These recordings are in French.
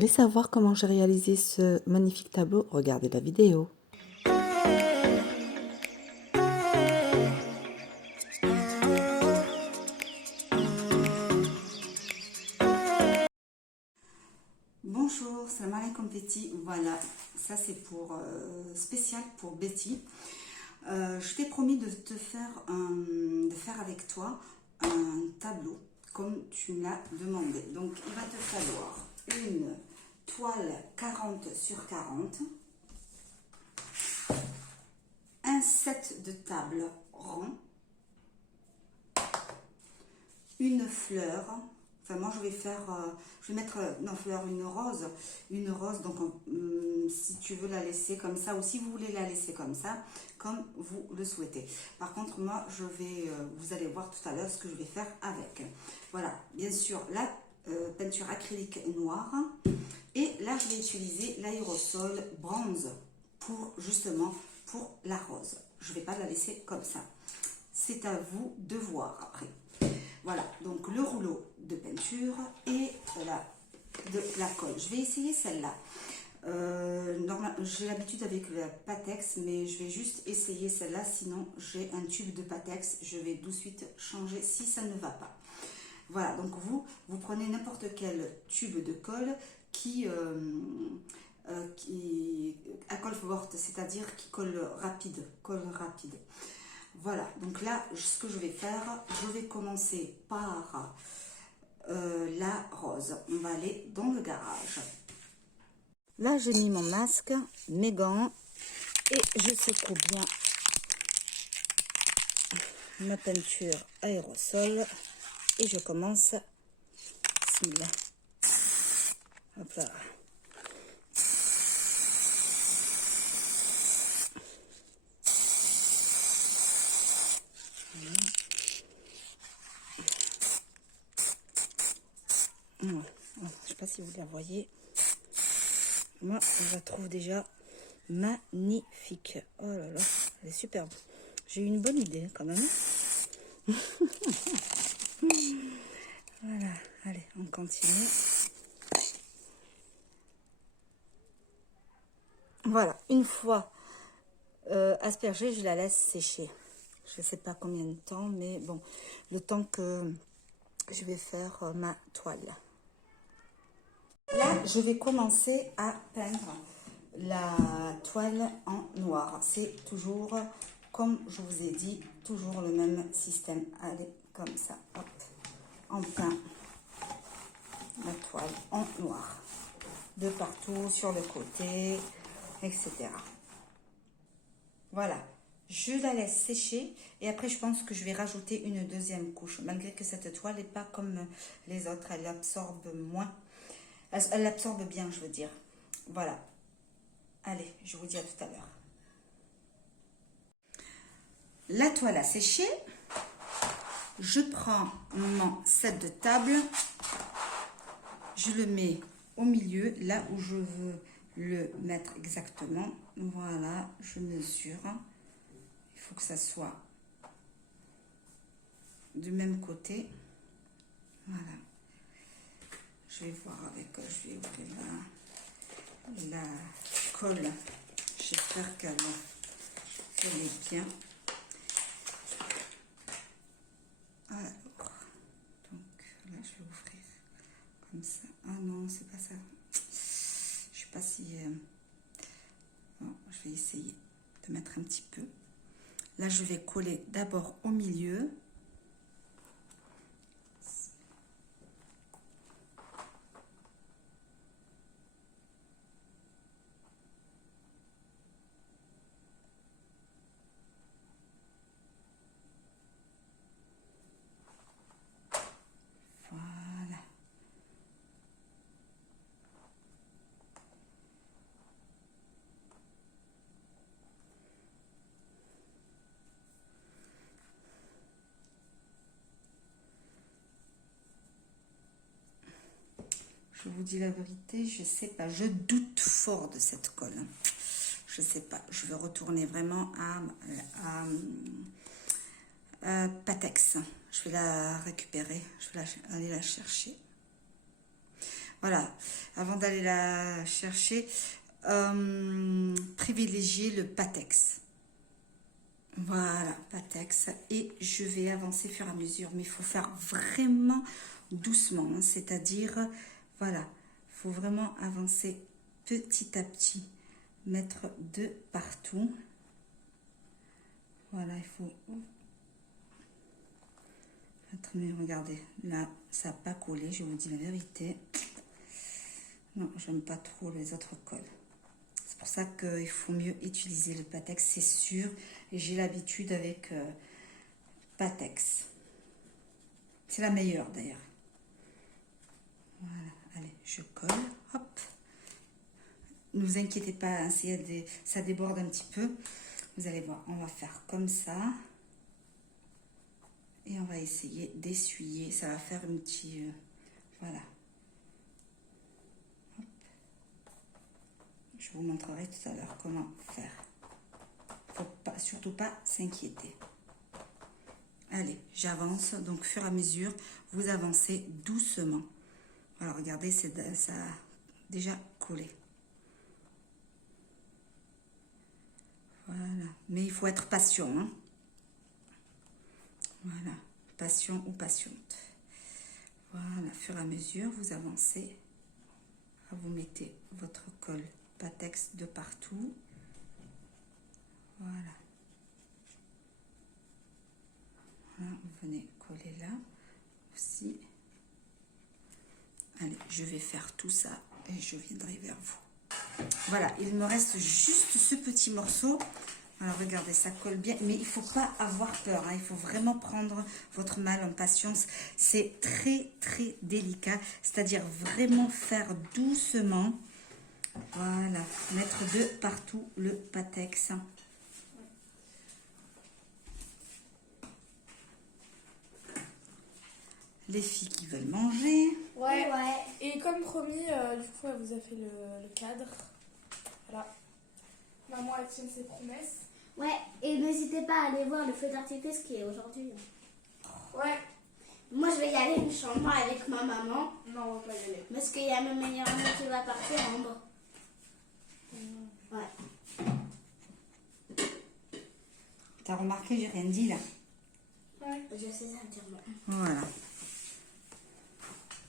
Vous voulez savoir comment j'ai réalisé ce magnifique tableau? Regardez la vidéo. Bonjour, salam alaikum Betty. Voilà, ça c'est pour spécial pour Betty. Je t'ai promis de faire avec toi un tableau comme tu me l'as demandé. Donc il va te falloir une toile 40 sur 40, un set de table rond, une fleur. Enfin, moi, je vais mettre une fleur, une rose. Donc, si tu veux la laisser comme ça, ou si vous voulez la laisser comme ça, comme vous le souhaitez. Par contre, moi, vous allez voir tout à l'heure ce que je vais faire avec. Voilà, bien sûr, la peinture acrylique noire. Et là, je vais utiliser l'aérosol bronze justement pour la rose. Je ne vais pas la laisser comme ça. C'est à vous de voir après. Voilà, donc le rouleau de peinture et de la colle. Je vais essayer celle-là. J'ai l'habitude avec la Patex, mais je vais juste essayer celle-là, sinon j'ai un tube de Patex. Je vais tout de suite changer si ça ne va pas. Voilà, donc vous prenez n'importe quel tube de colle qui à colle forte, c'est-à-dire qui colle rapide. Voilà, donc là, ce que je vais faire, je vais commencer par la rose. On va aller dans le garage. Là, j'ai mis mon masque, mes gants et je secoue bien ma peinture aérosol et je commence. Bismillah. Hop là. Je ne sais pas si vous la voyez. Moi, je la trouve déjà magnifique. Oh là là, elle est superbe. J'ai eu une bonne idée quand même. Voilà, allez, on continue. Voilà, une fois aspergée, je la laisse sécher. Je ne sais pas combien de temps, mais bon, le temps que je vais faire ma toile. Là, je vais commencer à peindre la toile en noir. C'est toujours, comme je vous ai dit, toujours le même système. Allez, comme ça, hop, on peint la toile en noir. De partout, sur le côté, etc. Voilà, je la laisse sécher et après je pense que je vais rajouter une deuxième couche. Malgré que cette toile n'est pas comme les autres, elle absorbe moins. Elle absorbe bien, je veux dire. Voilà. Allez, je vous dis à tout à l'heure. La toile a séché. Je prends mon set de table. Je le mets au milieu, là où je veux le mettre exactement. Voilà, je mesure. Il faut que ça soit du même côté. Voilà. Je vais voir avec, je vais ouvrir la colle. J'espère qu'elle est bien. Alors, donc là, je vais ouvrir comme ça. Ah non, c'est pas ça. Je sais pas si... Bon, je vais essayer de mettre un petit peu. Là, je vais coller d'abord au milieu. Voilà. Je vous dis la vérité, je sais pas. Je doute fort de cette colle. Je sais pas. Je vais retourner vraiment à Patex. Je vais la récupérer. Je vais aller la chercher. Voilà, avant d'aller la chercher, privilégiez le Patex. Voilà, Patex. Et je vais avancer au fur et à mesure, mais il faut faire vraiment doucement, hein, c'est-à-dire, voilà, il faut vraiment avancer petit à petit, mettre de partout. Voilà, il faut... Attendez, regardez, là, ça n'a pas collé, je vous dis la vérité. Non, j'aime pas trop les autres cols. C'est pour ça qu'il faut mieux utiliser le Patex, c'est sûr. Et j'ai l'habitude avec Patex. C'est la meilleure d'ailleurs. Voilà, allez, je colle, hop. Ne vous inquiétez pas, hein, si ça déborde un petit peu. Vous allez voir, on va faire comme ça. Et on va essayer d'essuyer. Ça va faire un petit... voilà. Hop. Je vous montrerai tout à l'heure comment faire. Faut pas, surtout pas s'inquiéter. Allez, j'avance. Donc, au fur et à mesure, vous avancez doucement. Alors, regardez, ça a déjà collé. Voilà. Mais il faut être patient, hein. Voilà, patient ou patiente. Voilà, au fur et à mesure, vous avancez. Vous mettez votre colle Patex de partout. Voilà. Voilà, vous venez coller là aussi. Allez, je vais faire tout ça et je viendrai vers vous. Voilà, il me reste juste ce petit morceau. Alors regardez, ça colle bien, mais il ne faut pas avoir peur, hein. Il faut vraiment prendre votre mal en patience. C'est très très délicat, c'est-à-dire vraiment faire doucement. Voilà, mettre de partout le Patex. Les filles qui veulent manger. Ouais. Et comme promis, du coup, elle vous a fait le cadre. Voilà. Maman, elle tient ses promesses. Ouais, et n'hésitez pas à aller voir le feu d'artifice qui est aujourd'hui. Ouais. Moi, je vais y aller une chambre avec ma maman. Non, on va pas y aller. Parce qu'il y a ma meilleure amie qui va partir en bas. Ouais. T'as remarqué, j'ai rien dit là. Ouais. Je sais ça dire moi. Voilà.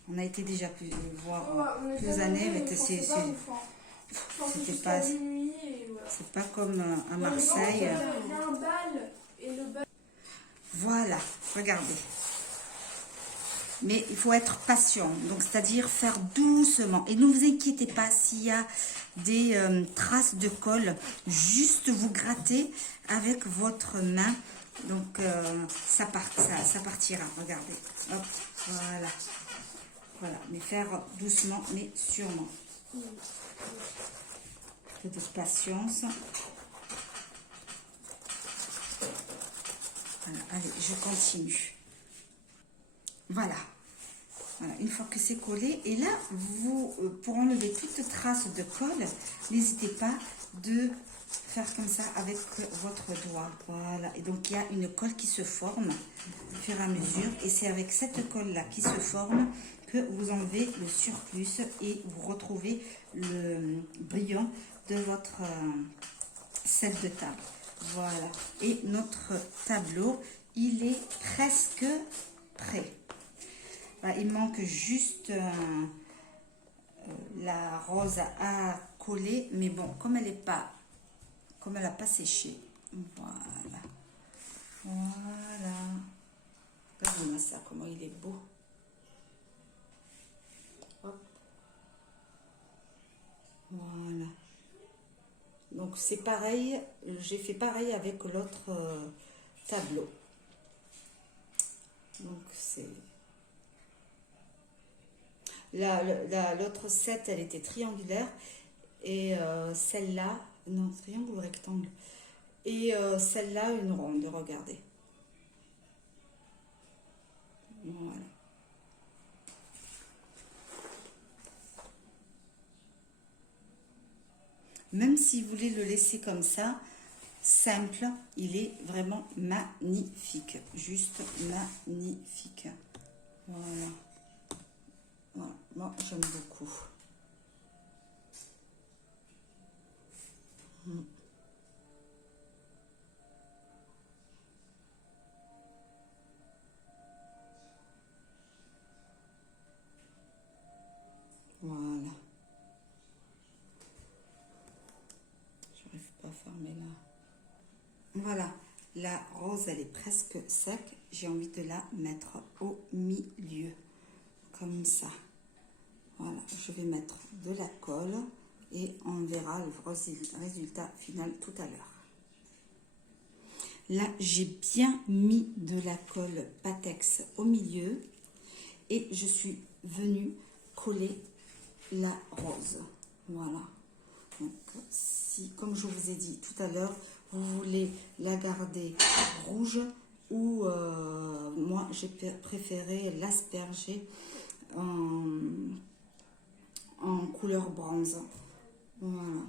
On a été déjà voir Ouais, plusieurs années, mais c'était pas, Voilà. c'est pas comme à Marseille. Il y a un bal et le bal. Voilà, regardez. Mais il faut être patient, donc c'est-à-dire faire doucement. Et ne vous inquiétez pas s'il y a des traces de colle, juste vous grattez avec votre main. Donc ça partira, regardez. Hop, voilà. Voilà, mais faire doucement, mais sûrement. Un peu de patience. Voilà, allez, je continue. Voilà. Voilà, une fois que c'est collé, et là, vous, pour enlever toute trace de colle, n'hésitez pas de faire comme ça avec votre doigt. Voilà, et donc il y a une colle qui se forme au fur et à mesure, et c'est avec cette colle-là qui se forme que vous enlevez le surplus et vous retrouvez le brillant de votre sel de table. Voilà, et notre tableau, il est presque prêt. Voilà, il manque juste la rose à coller, mais bon, comme elle n'a pas séché, voilà. Regardez-moi ça, comment il est beau. Hop. Voilà. Donc c'est pareil, j'ai fait pareil avec l'autre tableau. Donc c'est... L'autre set, elle était triangulaire. Et celle-là, non, triangle ou rectangle. Et celle-là, une ronde, regardez. Voilà. Même si vous voulez le laisser comme ça, simple, il est vraiment magnifique. Juste magnifique. Voilà. Voilà. Moi, j'aime beaucoup. Voilà. J'arrive pas à fermer là. Voilà. La rose, elle est presque sec. J'ai envie de la mettre au milieu. Comme ça. Voilà. Je vais mettre de la colle et on verra le résultat final tout à l'heure. Là, j'ai bien mis de la colle Patex au milieu et je suis venue coller la rose. Voilà. Donc, si, comme je vous ai dit tout à l'heure, vous voulez la garder rouge ou moi, j'ai préféré l'asperger en couleur bronze. Voilà.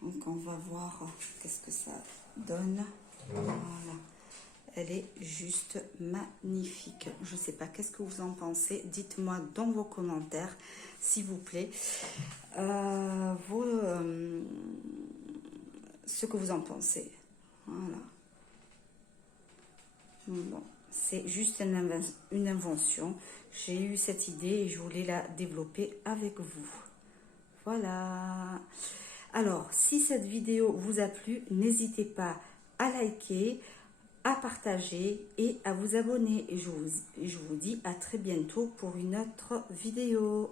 Donc, on va voir qu'est-ce que ça donne. Voilà. Elle est juste magnifique. Je ne sais pas, qu'est-ce que vous en pensez? Dites-moi dans vos commentaires, s'il vous plaît, ce que vous en pensez. Voilà. Bon, c'est juste une invention. J'ai eu cette idée et je voulais la développer avec vous. Voilà. Alors, si cette vidéo vous a plu, n'hésitez pas à liker, à partager et à vous abonner. Et je vous dis à très bientôt pour une autre vidéo.